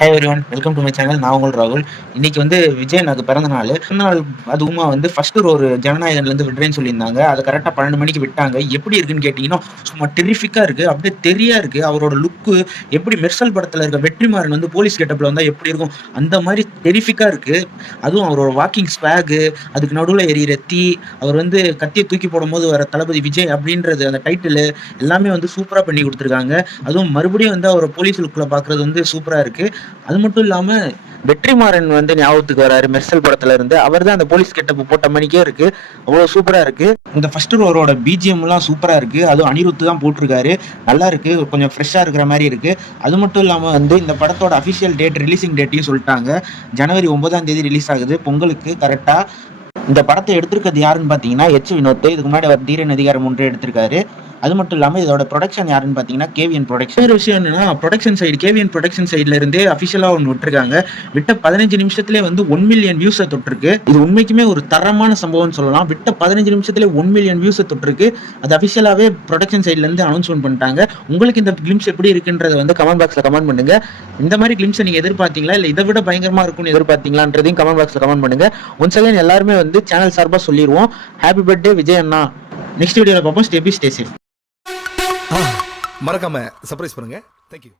Hi everyone, welcome to my channel. நான் உங்கள் ராகுல். இன்னைக்கு வந்து விஜய் எனக்கு பிறந்த நாள். பிறந்த நாள் அதுவுமா வந்து ஃபர்ஸ்ட் ஒரு ஜனநாயகன்லேருந்து விடுறேன்னு சொல்லியிருந்தாங்க. அதை கரெக்டாக 12 மணிக்கு விட்டாங்க. எப்படி இருக்குன்னு கேட்டிங்கன்னா சும்மா டெரிஃபிக்காக இருக்குது. அப்படியே தெரியா இருக்குது. அவரோட லுக்கு எப்படி மெர்சல் படத்தில் இருக்க வெற்றிமாறன் வந்து போலீஸ் கெட்டப்பில் வந்தால் எப்படி இருக்கும் அந்த மாதிரி டெரிஃபிக்காக இருக்குது. அதுவும் அவரோட வாக்கிங் ஸ்வாகு, அதுக்கு நடுவில் எரியிற தீ, அவர் வந்து கத்தியை தூக்கி போடும்போது வர தளபதி விஜய் அப்படின்றது அந்த டைட்டில் எல்லாமே வந்து சூப்பராக பண்ணி கொடுத்துருக்காங்க. அதுவும் மறுபடியும் வந்து அவர் போலீஸ் லுக்கில் பார்க்குறது வந்து சூப்பராக இருக்குது. அது மட்டும் இல்லாம வெற்றிமாறன் வந்து ஞாபகத்துக்கு வராரு மெர்சல் படத்துல இருந்து. அவர் தான் அந்த போலீஸ் கெட்டப் போட்ட மணிக்கே இருக்கு. அவ்வளவு சூப்பரா இருக்கு. இந்த ஃபர்ஸ்ட் ரோரோட பிஜிஎம் எல்லாம் சூப்பரா இருக்கு. அதுவும் அனிருத் தான் போட்டிருக்காரு. நல்லா இருக்கு. கொஞ்சம் ஃப்ரெஷ்ஷா இருக்கிற மாதிரி இருக்கு. அது மட்டும் இல்லாம வந்து இந்த படத்தோட அபிஷியல் டேட், ரிலீசிங் டேட்டையும் சொல்லிட்டாங்க. ஜனவரி 9ஆம் தேதி ரிலீஸ் ஆகுது, பொங்கலுக்கு கரெக்டா. இந்த படத்தை எடுத்திருக்கிறது யாருன்னு பாத்தீங்கன்னா வினோத். இதுக்கு முன்னாடி அவர் தீரன் அதிகாரம் 1 எடுத்திருக்காரு. அது மட்டும் இல்லாமல் இதோட ப்ரொடக்ஷன் யாருன்னு பார்த்தீங்கன்னா கேவிஎன் ப்ரொடக்ஷன். ஒரு விஷயம் என்னன்னா, ப்ரொடக்ஷன் சைடு கேவிஎன் ப்ரொடக்ஷன் சைட்ல இருந்தே அஃபிஷியலாக ஒன்று விட்டுருக்காங்க. விட்ட 15 நிமிஷத்துலேயே வந்து 1 மில்லியன் வியூஸை தொட்டிருக்கு. இது உண்மைக்குமே ஒரு தரமான சம்பவம்னு சொல்லலாம். விட்ட 15 நிமிஷத்துலேயே 1 மில்லியன் வியூஸை தொட்டிருக்கு. அது அஃபிஷியலாகவே ப்ரொடக்ஷன் சைட்ல இருந்து அனௌன்ஸ்மெண்ட் பண்ணிட்டாங்க. உங்களுக்கு இந்த கிளிம்ஸ் எப்படி இருக்குன்றத வந்து கமெண்ட் பாக்ஸ்ல கமெண்ட் பண்ணுங்க. இந்த மாதிரி கிளிம்ஸை நீங்க எதிர்பார்த்தீங்களா, இல்லை இதை விட பயங்கரமா இருக்கும்னு எதிர்பார்த்தீங்களான்றதையும் கமெண்ட் பாக்ஸ்ல கமெண்ட் பண்ணுங்க. ஒன்ஸ் அகைன் எல்லாருமே வந்து சேனல் சார்பாக சொல்லிடுவோம், ஹாப்பி பர்த்டே விஜய் அண்ணா. நெக்ஸ்ட் வீடியோவில் பார்ப்போம். Stay safe. மறக்காம சர்ப்ரைஸ் பண்ணுங்க. தேங்க்யூ.